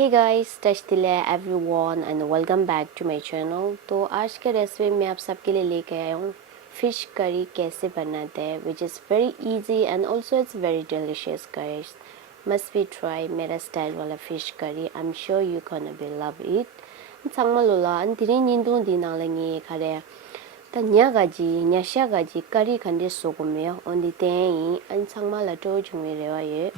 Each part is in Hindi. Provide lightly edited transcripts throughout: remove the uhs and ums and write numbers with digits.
Hey guys, Tashi Delek everyone and welcome back to my channel। तो आज के रेसिपी में आप सबके लिए लेके आया हूँ फिश करी कैसे बनाते हैं, which is very easy and also it's very delicious guys। Must be try मेरा स्टाइल वाला fish curry. I'm sure you gonna be love it। 정말 놀라 안 드린 인도 디나랭이 가래 단야가지 냐샤가지 करी 간데 소금이요 언디 땡이 안 정말 아주 중요해요।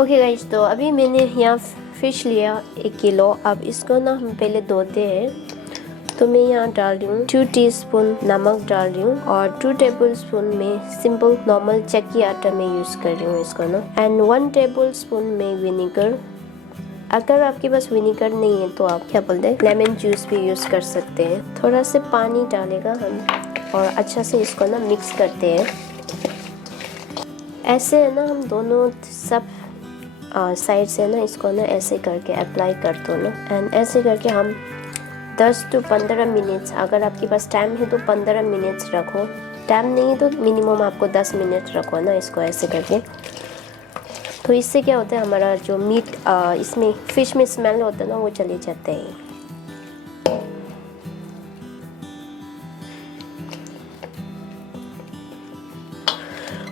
ओके गाइस, तो अभी मैंने यहाँ फ़िश लिया 1 किलो। अब इसको ना हम पहले धोते हैं। तो मैं यहाँ डाल रही हूँ 2 टीस्पून नमक डाल रही हूँ और 2 टेबलस्पून में सिंपल नॉर्मल चक्की आटा में यूज़ कर रही हूँ इसको ना, एंड 1 टेबलस्पून में विनेगर। अगर आपके पास विनेगर नहीं है तो आप क्या बोलते हैं लेमन जूस भी यूज़ कर सकते हैं। थोड़ा से पानी डालेगा हम और अच्छा से इसको ना मिक्स करते हैं। ऐसे है ना, हम दोनों सब साइड से ना इसको ना ऐसे करके अप्लाई कर दो ना, एंड ऐसे करके हम 10 to 15 मिनट्स, अगर आपके पास टाइम है तो 15 मिनट्स रखो, टाइम नहीं है तो मिनिमम आपको 10 मिनट रखो ना इसको ऐसे करके। तो इससे क्या होता है, हमारा जो मीट इसमें फिश में स्मेल होता है ना वो चले जाते हैं।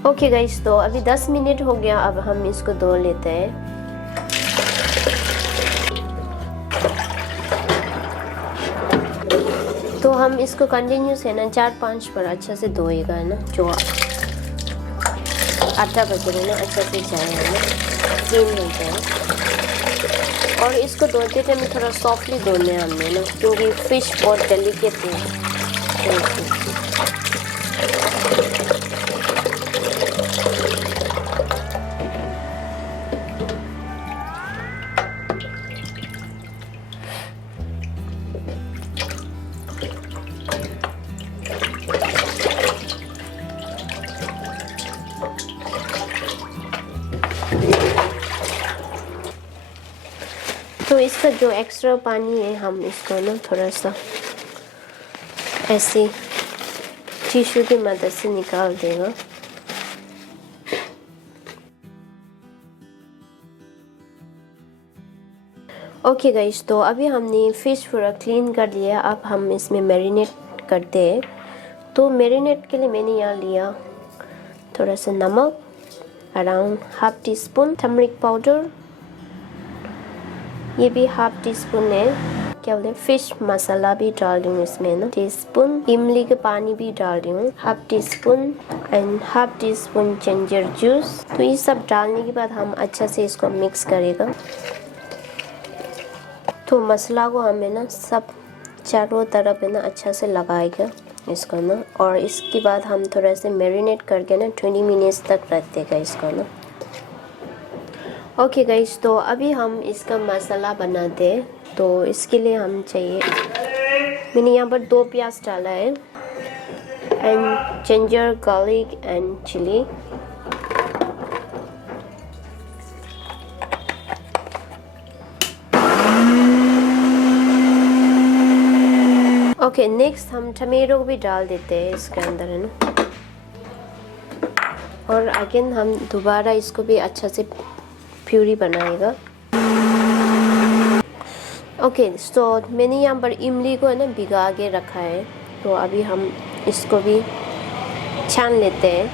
ओके गाइस, तो अभी 10 मिनट हो गया। अब हम इसको धो लेते हैं। तो हम इसको कंटिन्यूस है ना 4-5 बार अच्छा से धोएगा ना, जो आटा वगैरह ना अच्छा से जाएगा ना, क्लीन हो जाए। और इसको धोते टाइम थोड़ा सॉफ्टली धोने हमने ना, क्योंकि फिश बहुत डेलिकेट है। तो इसका जो एक्स्ट्रा पानी है हम इसको ना थोड़ा सा ऐसे टिश्यू की मदद से निकाल देगा। ओके गाइस, तो अभी हमने फिश पूरा क्लीन कर लिया। अब हम इसमें मैरिनेट करते हैं। तो मैरिनेट के लिए मैंने यहाँ लिया थोड़ा सा नमक, अराउंड ½ टीस्पून टर्मरिक पाउडर, ये भी ½ टीस्पून है। क्या बोलते हैं फिश मसाला भी डाल रही हूँ इसमें ना, टीस्पून इमली के पानी भी डाल रही हूँ ½ teaspoon, and ½ teaspoon ginger juice. तो ये सब डालने के बाद हम अच्छा से इसको मिक्स करेगा। तो मसाला को हमें ना सब चारों तरफ है ना अच्छा से लगाएगा इसको ना, और इसके बाद हम थोड़ा से मैरिनेट करके ना 20 मिनट्स तक रख देगा इसको ना। ओके गाइस, तो अभी हम इसका मसाला बनाते हैं। तो इसके लिए हम चाहिए, मैंने यहाँ पर 2 प्याज डाला है, and ginger garlic and chilli. Okay, next हम टमेटो भी डाल देते हैं इसके अंदर है ना, और अगेन हम दोबारा इसको भी अच्छा से प्यूरी बनाएगा। ओके, तो मैंने यहाँ पर इमली को है ना भिगा के रखा है। तो अभी हम इसको भी छान लेते हैं।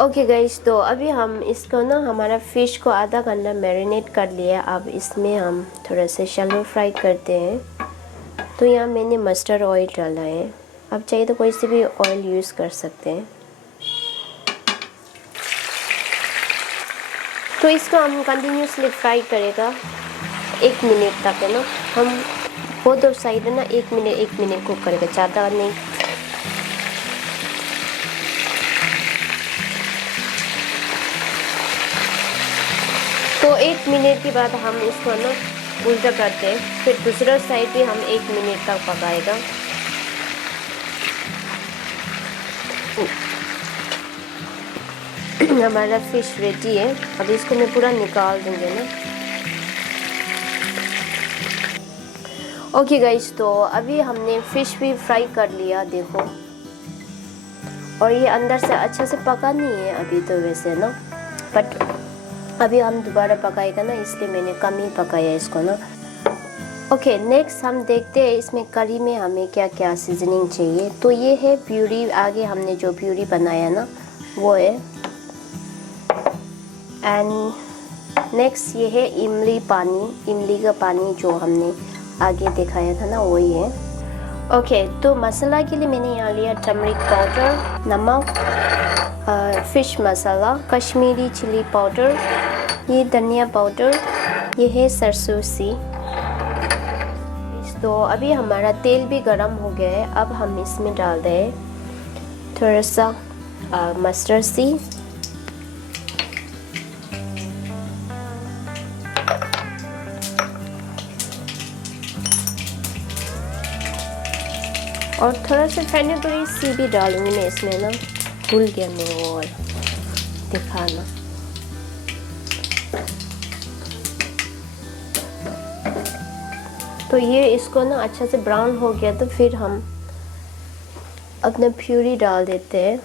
ओके गाइस, तो अभी हम इसको ना हमारा फ़िश को आधा घंटा मैरिनेट कर लिया। अब इसमें हम थोड़ा सा शैलो फ्राई करते हैं। तो यहाँ मैंने मस्टर्ड ऑयल डाला है, आप चाहिए तो कोई से भी ऑयल यूज़ कर सकते हैं। तो इसको हम कंटिन्यूसली फ्राई करेगा 1 मिनट तक है ना। हम बोथ साइड है ना 1 मिनट कुक करेगा, ज़्यादा नहीं। तो 1 मिनट के बाद हम इसको ना उल्टा करते हैं, फिर दूसरा साइड भी हम 1 मिनट तक पकाएगा। हमारा फिश रेडी है। अब इसको मैं पूरा निकाल दूंगी ना। ओके गाइस, तो अभी हमने फिश भी फ्राई कर लिया, देखो। और ये अंदर से अच्छे से पका नहीं है अभी तो वैसे ना, बट अभी हम दोबारा पकाएगा ना, इसलिए मैंने कम ही पकाया इसको ना। ओके, नेक्स्ट हम देखते हैं इसमें करी में हमें क्या क्या सीजनिंग चाहिए। तो ये है प्यूरी, आगे हमने जो प्यूरी बनाया ना वो है। एंड नेक्स्ट ये है इमली पानी, इमली का पानी जो हमने आगे दिखाया था ना, वही है। ओके, तो मसाला के लिए मैंने यहाँ लिया टर्मरिक पाउडर, नमक, फिश मसाला, कश्मीरी चिली पाउडर, ये धनिया पाउडर, ये है सरसों सी। तो अभी हमारा तेल भी गरम हो गया है। अब हम इसमें डाल दें थोड़ा सा मस्टर्ड सी, और थोड़ा सा फेनुग्रीक सी भी डालूंगी मैं इसमें ना, भूल गया मैं वो और दिखाना। तो ये इसको ना अच्छा से ब्राउन हो गया, तो फिर हम अपना प्यूरी डाल देते हैं।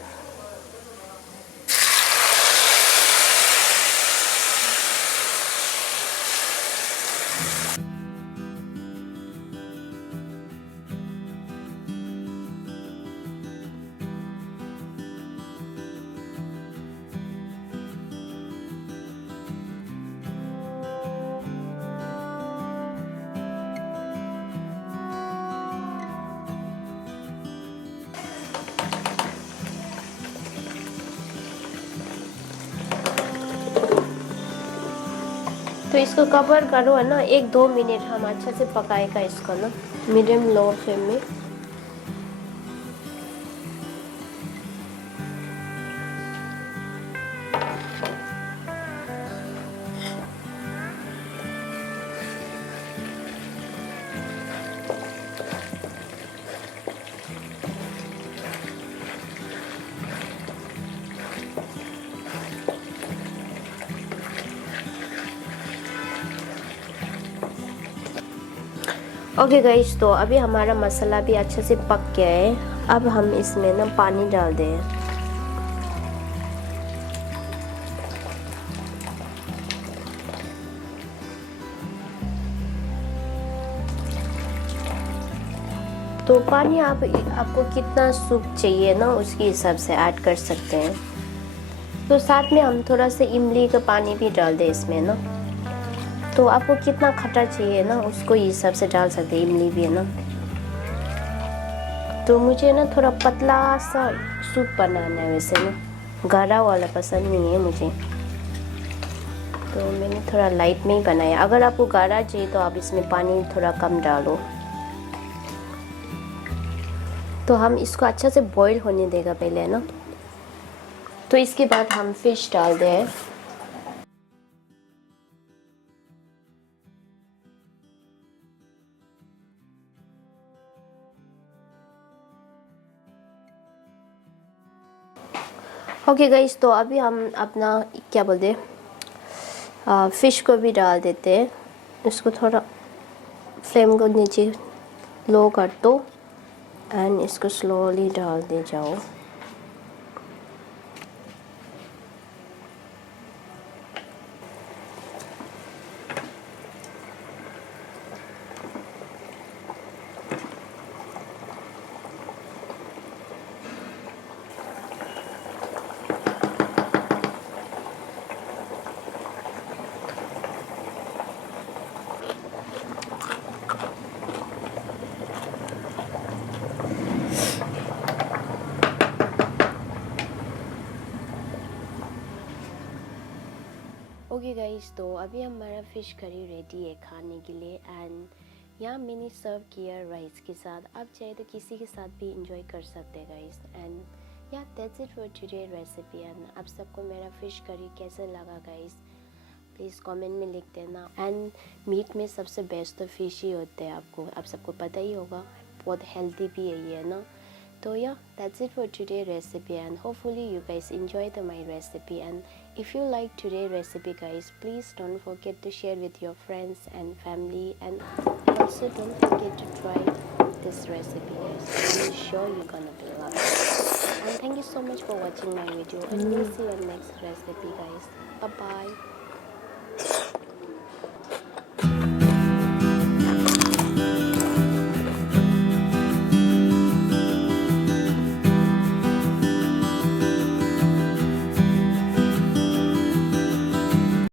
तो इसको कवर करो है ना, 1-2 मिनट हम अच्छे से पकाएगा इसको ना, मीडियम लो फ्लेम में। ओके गाइस, तो अभी हमारा मसाला भी अच्छे से पक गया है। अब हम इसमें ना पानी डाल दें। तो पानी आपको कितना सूप चाहिए ना, उसके हिसाब से ऐड कर सकते हैं। तो साथ में हम थोड़ा सा इमली का पानी भी डाल दें इसमें ना, तो आपको कितना खट्टा चाहिए ना उसको हिसाब से डाल सकते हैं, इमली भी है ना। तो मुझे ना थोड़ा पतला सा सूप बनाना है वैसे ना, गाढ़ा वाला पसंद नहीं है मुझे, तो मैंने थोड़ा लाइट में ही बनाया। अगर आपको गाढ़ा चाहिए तो आप इसमें पानी थोड़ा कम डालो। तो हम इसको अच्छा से बॉईल होने देगा पहले ना, तो इसके बाद हम फिश डाल दें। ओके गाइस, तो अभी हम अपना क्या बोलते हैं फ़िश को भी डाल देते हैं। इसको थोड़ा फ्लेम को नीचे लो कर दो एंड इसको स्लोली डाल दे जाओ। ओके गाइस, तो अभी हमारा फ़िश करी रेडी है खाने के लिए। एंड यहाँ मैंने सर्व किया राइस के साथ। आप चाहे तो किसी के साथ भी इंजॉय कर सकते हैं गाइस। एंड या that's it for today recipe. And आप सबको मेरा फ़िश करी कैसा लगा गाइस, प्लीज़ कमेंट में लिख देना। एंड मीट में सबसे बेस्ट तो फ़िश ही होते हैं, आप सबको पता ही होगा, बहुत हेल्दी भी है ये ना। So yeah, that's it for today's recipe, and hopefully you guys enjoyed my recipe. And if you like today's recipe guys, please don't forget to share with your friends and family, and also don't forget to try this recipe, guys. I'm sure you're gonna be loving it. And thank you so much for watching my video, and we'll see you next recipe, guys. Bye bye.